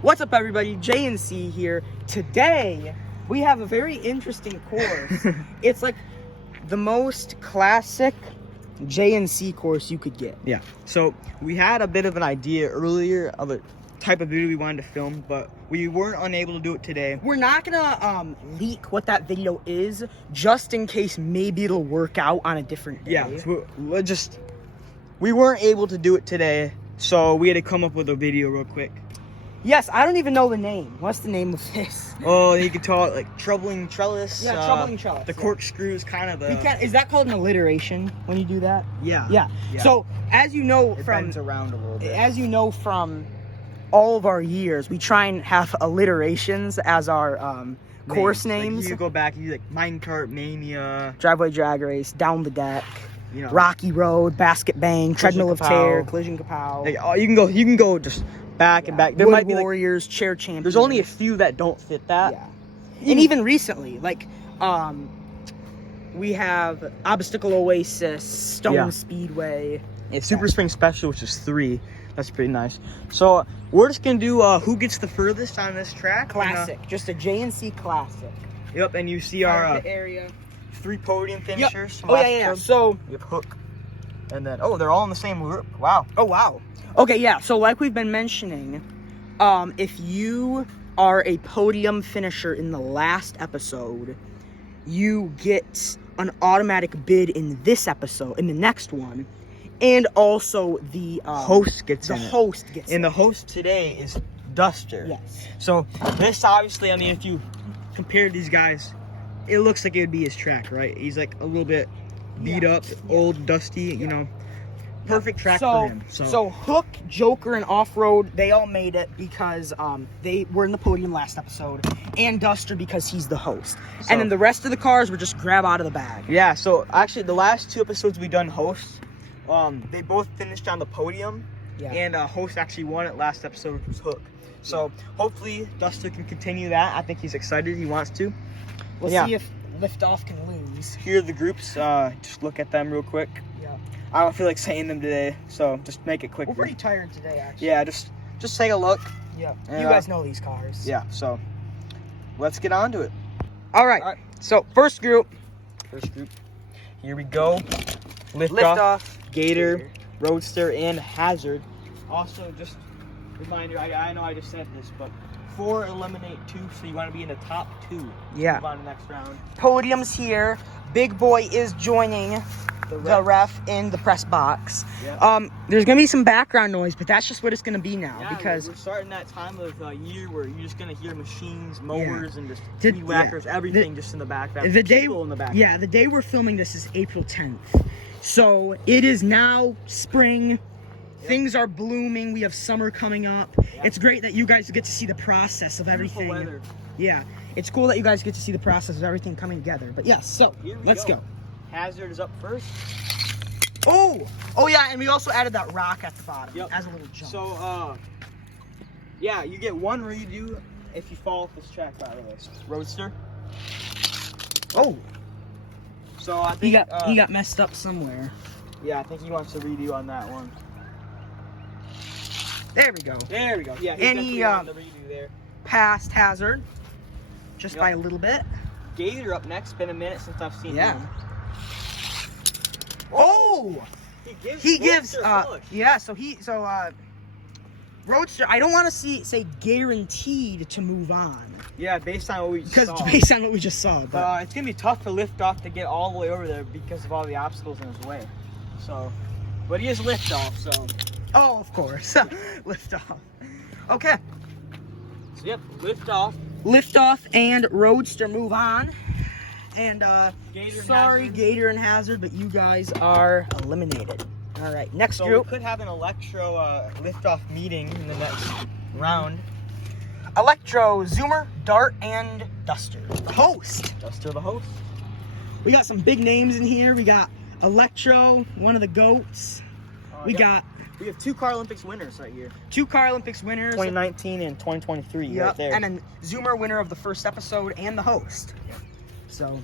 What's up, everybody? JNC here. Today, we have a very interesting course. It's like the most classic JNC course you could get. Yeah. So we had a bit of an idea earlier of a type of video we wanted to film, but we weren't unable to do it today. We're not gonna leak what that video is, just in case maybe it'll work out on a different day. Yeah. So we weren't able to do it today, so we had to come up with a video real quick. Yes, I don't even know the name. What's the name of this? Oh, you could call it like troubling trellis. Yeah, troubling trellis. The corkscrew is kind of the. Is that called an alliteration when you do that? Yeah. Yeah. So as you know It from bends around a little bit. as you know from all of our years, we try and have alliterations as our course names. Like you go back, you like Minecart Mania, Driveway Drag Race, Down the Deck, you know, Rocky Road, Basket Bang, Treadmill of Kapow. Terror, Collision Kapow. Like, oh, you can go just back and back. There Wood might be like, Warriors, Chair Champions. there's only a few that don't fit that. Yeah. And even recently, like we have Obstacle Oasis, Stone Speedway. It's Super Spring Special, which is 3. That's pretty nice. So we're just gonna do who gets the furthest on this track. Classic, just a JNC classic. Yep, and you see our the area. 3 podium finishers. From Oh last yeah. episode. So we have Hook, and then they're all in the same group. Wow. oh wow. Okay, yeah. So like we've been mentioning, if you are a podium finisher in the last episode, you get an automatic bid in this episode, in the next one. And also the Host gets in it. host gets in And the host today is Duster. Yes. So this obviously, I mean, if you compare these guys, it looks like it would be his track, right? He's like a little bit beat up, old, dusty, you know. Perfect track for him. So Hook, Joker, and Off-Road, they all made it because they were in the podium last episode. And Duster because he's the host. And then the rest of the cars were just grab out of the bag. Yeah, so actually the last 2 episodes we done hosts, they both finished on the podium. Yeah. And host actually won it last episode, which was Hook. So hopefully Duster can continue that. I think he's excited. He wants to. We'll see if Liftoff can lose. Here are the groups. Just look at them real quick. Yeah. I don't feel like saying them today, so just make it quick. We're pretty tired today, actually. Yeah, just take a look. Yeah. And, you guys know these cars. Yeah, so let's get on to it. All right. So first group. Here we go. Liftoff, Gator, Roadster, and Hazard. Also, just reminder, I know I just said this, but 4 eliminate 2, so you want to be in the top 2. Yeah. Move on to the next round. Podium's here. Big Boy is joining the ref in the press box. Yep. There's gonna be some background noise, but that's just what it's gonna be now. Yeah, because we're starting that time of year where you're just gonna hear machines, mowers, and just The- weed whackers, everything just in the background. the day, People in the background. yeah, the day we're filming this is April 10th. So it is now spring. Yep. Things are blooming. We have summer coming up. Yep. It's great that you guys get to see the process of everything. Weather. Yeah, it's cool that you guys get to see the process of everything coming together. But yes, so let's go. Hazard is up first. Oh yeah, and we also added that rock at the bottom as a little jump. So, yeah, you get 1 redo if you fall off this track, by the way. Roadster. Oh, so I think he got messed up somewhere. Yeah, I think he wants to redo on that one. There we go. There we go. Yeah, And he on the redo there. passed Hazard just by a little bit. Gator up next. Been a minute since I've seen him. Oh! He gives Roadster, I don't want to say guaranteed to move on. Yeah, based on what we just saw. Based on what we just saw. But it's going to be tough for Liftoff to get all the way over there because of all the obstacles in his way. So, but he is Liftoff, so. Oh, of course. Liftoff. Okay. So, yep, Liftoff. Liftoff and Roadster move on. And Gator Gator and Hazard, but you guys are eliminated. All right, next group. We could have an Electro Liftoff meeting in the next round. Electro, Zoomer, Dart, and Duster. The host. Duster the host. We got some big names in here. We got Electro, one of the GOATs. We have 2 Car Olympics winners right here. 2 Car Olympics winners. 2019 and 2023 right there. And then Zoomer, winner of the first episode, and the host. Yep. So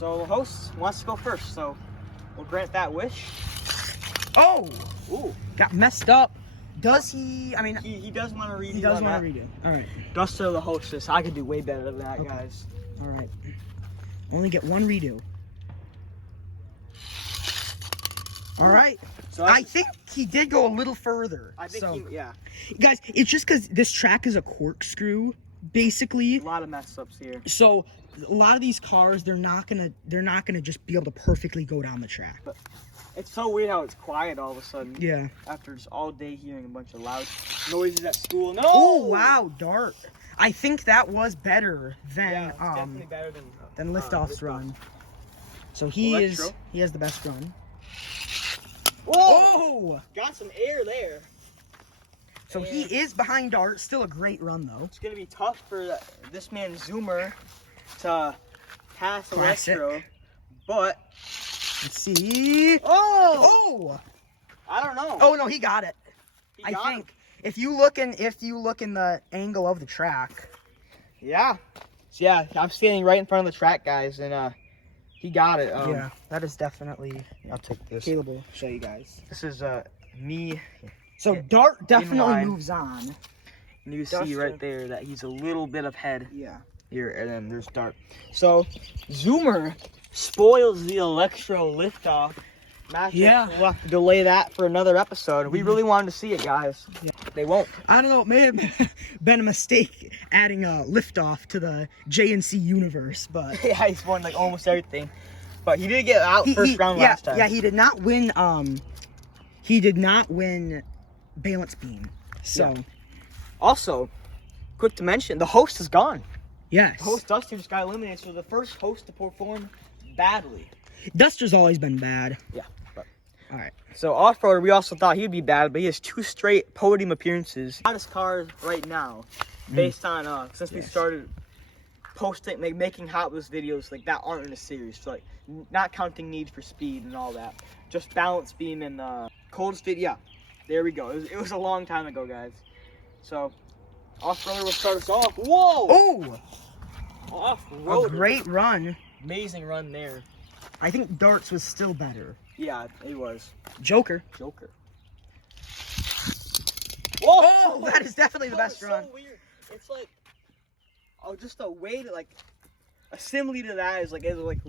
the host wants to go first, so we'll grant that wish. Oh! Ooh. Got messed up Does he? I mean, he does want to redo. he does want to redo. All right. Duster the hostess. I could do way better than that, guys. All right. Only get one redo. All right. So I think he did go a little further. I think yeah. Guys, it's just because this track is a corkscrew, basically. A lot of mess ups here. So a lot of these cars, they're not gonna just be able to perfectly go down the track. But it's so weird how it's quiet all of a sudden. Yeah. After just all day hearing a bunch of loud noises at school. No. Oh wow, Dart. I think that was better than Yeah, it's definitely better than Liftoff's run. So he has the best run. Whoa! Got some air there. So he is behind Dart. Still a great run though. It's gonna be tough for this man Zoomer to pass Classic. Electro, but let's see. Oh! I don't know. Oh no, he got it. He got him. If you look in the angle of the track. Yeah. So yeah, I'm standing right in front of the track, guys, and he got it. Yeah, that is definitely. I'll take this. Caleb will show you guys. This is me. So Dart definitely moves on. And you see right there that he's a little bit ahead. Yeah. Here, and then there's Dart. So Zoomer spoils the Electro liftoff. Yeah. We'll have to delay that for another episode. We really wanted to see it, guys. Yeah. They won't. I don't know. It may have been a mistake adding a liftoff to the JNC universe, but Yeah, he's won like almost everything. But he did get out first round last time. Yeah, he did not win. He did not win Balance Beam. So, also, quick to mention, the host is gone. Yes. The host Duster just got eliminated, so the first host to perform badly. Duster's always been bad. Yeah. But. All right. So off-roader, we also thought he'd be bad, but he has 2 straight podium appearances. Hottest cars right now, based on since we started posting, like making Hot Wheels videos like that aren't in a series, so like not counting Need for Speed and all that, just Balance Beam and coldest video. Yeah, there we go. It was a long time ago, guys. So off-roader will start us off. Whoa! Oh! Off-roader. A great run. Amazing run there. I think Darts was still better. Yeah, it was. Joker. Whoa! Oh, that is definitely the best run. So weird. It's like, just a way to like, a simile to that is like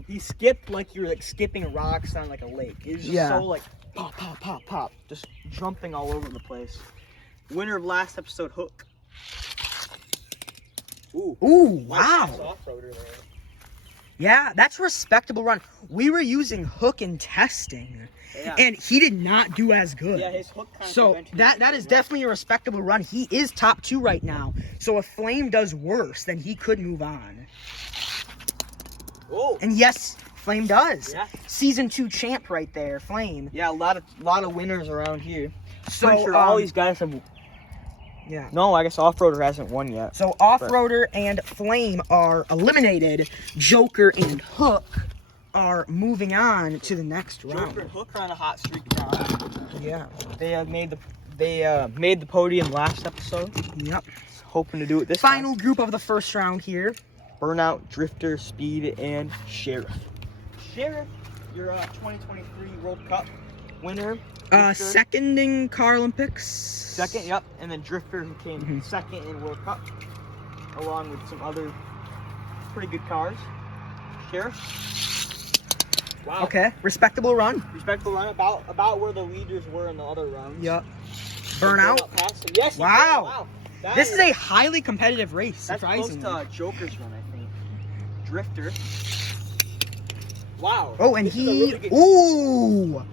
he skipped like you're like skipping rocks on like a lake. It's just so like pop, pop, pop, pop, just jumping all over the place. Winner of last episode, Hook. Ooh, Wow. Off-roader there. Yeah, that's a respectable run. We were using Hook in testing, and he did not do as good. Yeah, his hook kind of so that is definitely a respectable run. He is top 2 right now. So if Flame does worse, then he could move on. Oh. And yes, Flame does. Yeah. Season 2 champ right there, Flame. Yeah, a lot of winners around here. So I'm sure all these guys have. Yeah. No, I guess Off-Roader hasn't won yet. So Off-Roader and Flame are eliminated. Joker and Hook are moving on to the next round. Joker and Hook are on a hot streak now. Yeah. They made the podium last episode. Yep. Hoping to do it this Final time. group of the first round here. Burnout, Drifter, Speed, and Sheriff. Sheriff, your 2023 World Cup winner. Second in Car Olympics. Second, yep. And then Drifter, who came second in World Cup, along with some other pretty good cars. Sheriff. Wow. Okay, respectable run. Respectable run, about where the leaders were in the other rounds. Yep. Burnout. Yes. Wow. This is a highly competitive race, surprisingly. That's close to Joker's run, I think. Drifter. Wow. Oh, and he... Ooh!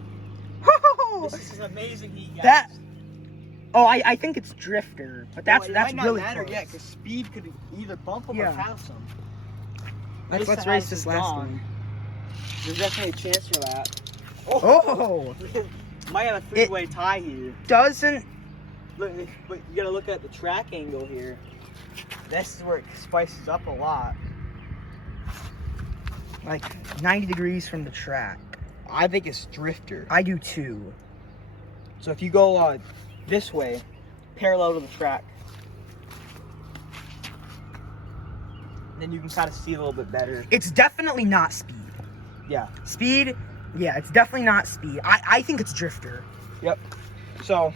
This is amazing he got. That... Oh, I think it's Drifter, but that's might not really matter close. yet, because Speed could either bump him or pass him. Let's race this last one. There's definitely a chance for that. Oh! Might have a three-way tie here. Doesn't... Look, but you gotta look at the track angle here. This is where it spices up a lot. Like 90 degrees from the track. I think it's Drifter. I do too. So if you go this way, parallel to the track, then you can kind of see a little bit better. It's definitely not Speed. Yeah. Speed, yeah, it's definitely not Speed. I think it's Drifter. Yep. So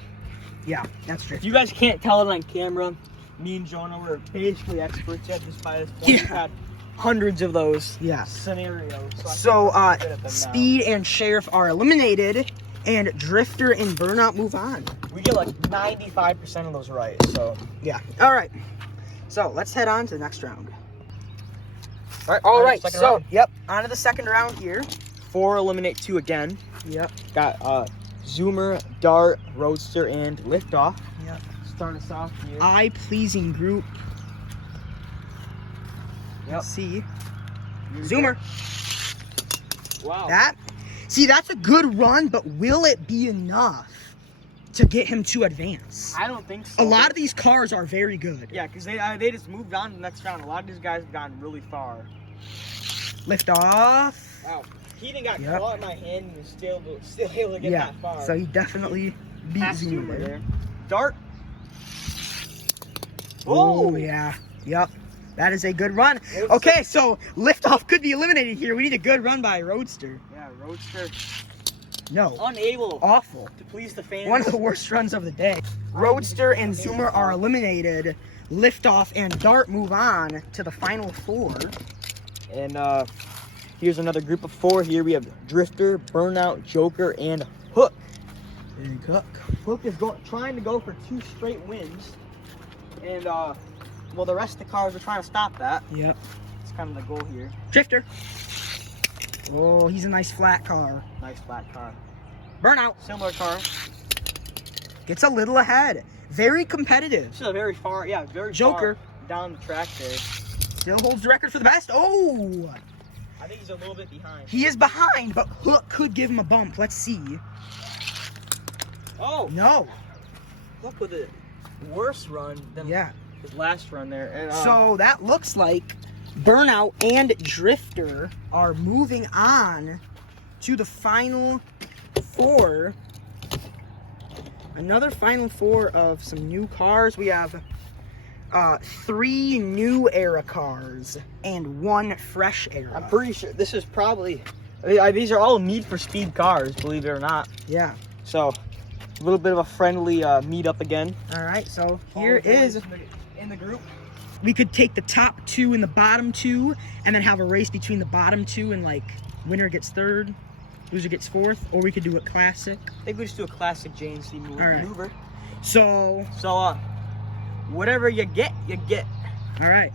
Yeah, that's true. If you guys can't tell it on camera, me and Jonah were basically experts at this by this point. Yeah. We've had hundreds of those Yeah. scenarios. So, So Speed and Sheriff are eliminated, and Drifter and Burnout move on. we get like 95% of those right. So Yeah. All right. So let's head on to the next round. all right. second So round. yep, on to the second round here. 4 eliminate 2 again. Yep. Got Zoomer, Dart, Roadster, and Liftoff. Yep. Start us off here. Eye-pleasing group. Yep. Let's see. Here we Zoomer. go. Wow. That's a good run, but will it be enough to get him to advance? I don't think so. A lot of these cars are very good. Yeah, because they just moved on to the next round. A lot of these guys have gone really far. Lift off. Wow. Keaton got Yep. caught in my hand and was still able to get Yeah. that far. So he definitely beat Past Zoomer Zoomer there. there. Dart. Oh yeah. Yep. That is a good run. Roadster. Okay, so Liftoff could be eliminated here. We need a good run by Roadster. Yeah, Roadster. No. Unable Awful. to please the fans. One of the worst runs of the day. Roadster and Zoomer are eliminated. Liftoff and Dart move on to the final 4. And here's another group of 4. Here we have Drifter, Burnout, Joker, and Hook. Big Hook. Hook is trying to go for 2 straight wins. And well, the rest of the cars are trying to stop that. Yep. It's kind of the goal here. Drifter. Oh, he's a nice flat car. Nice flat car. Burnout. Similar car. Gets a little ahead. Very competitive. This is a very far, very Joker. far down the track there. Still holds the record for the best. Oh, I think he's a little bit behind. he is behind, but Hook could give him a bump. Let's see. Oh, No. Hook with a worse run than Yeah. his last run there. And, So that looks like Burnout and Drifter are moving on to the final 4. Another final 4 of some new cars. We have 3 new era cars and 1 fresh era. I'm pretty sure this is probably, these are all Need for Speed cars, believe it or not. Yeah. So, a little bit of a friendly meet-up again. All right. So All here the boys is. in the group. We could take the top 2 and the bottom 2, and then have a race between the bottom 2 and like winner gets 3rd, loser gets 4th, or we could do it classic. I think we just do a classic JNC maneuver. All right. So, So, whatever you get, you get. all right.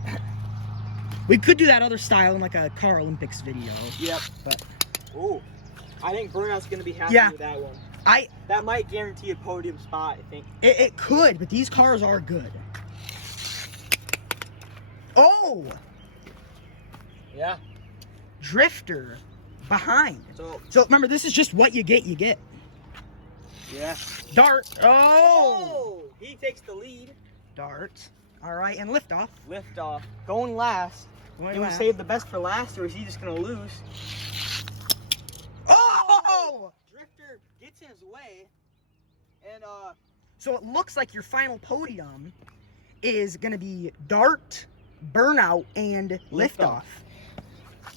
We could do that other style in like a Car Olympics video. Yep. But Ooh, I think Burnout's gonna be happy Yeah. with that one. I That might guarantee a podium spot, I think. it could, but these cars are good. Oh, Yeah. Drifter behind. So, So remember, this is just what you get. You get yeah. Dart. Oh, He takes the lead. Dart. All right, and Liftoff. Lift off. Going last. Going Do we last. save the best for last, or is he just gonna lose? Oh! Drifter gets in his way, and So it looks like your final podium is gonna be Dart, Burnout, and Liftoff.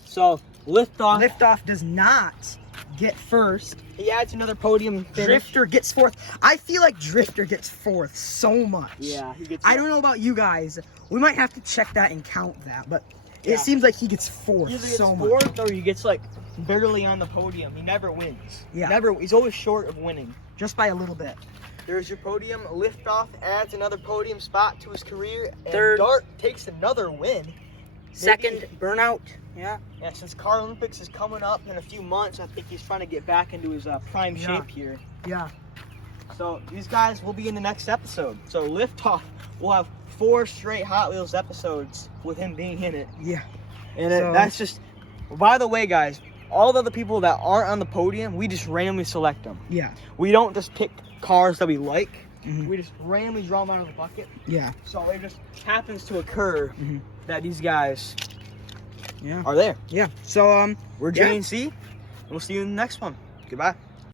so Liftoff. Liftoff does not get first. He adds another podium finish. Drifter gets 4th. I feel like Drifter gets 4th so much. Yeah, he gets. I don't know about you guys. We might have to check that and count that, but Yeah. it seems like he gets 4th Either gets so much. 4th or he gets like barely on the podium. He never wins. Yeah. Never. He's always short of winning. Just by a little bit. There's your podium. Liftoff adds another podium spot to his career. And 3rd. Dart takes another win. 2nd, Maybe- Burnout. Yeah. Yeah, since Car Olympics is coming up in a few months, I think he's trying to get back into his prime Yeah. shape here. Yeah. So these guys will be in the next episode. So Liftoff will have 4 straight Hot Wheels episodes with him being in it. Yeah. And So- that's just, by the way, guys, all the other people that aren't on the podium, we just randomly select them. Yeah. We don't just pick cars that we like. Mhm. We just randomly draw them out of the bucket. Yeah. So it just happens to occur Mhm. that these guys Yeah. are there. Yeah. So We're Yeah. JNC, and we'll see you in the next one. Goodbye.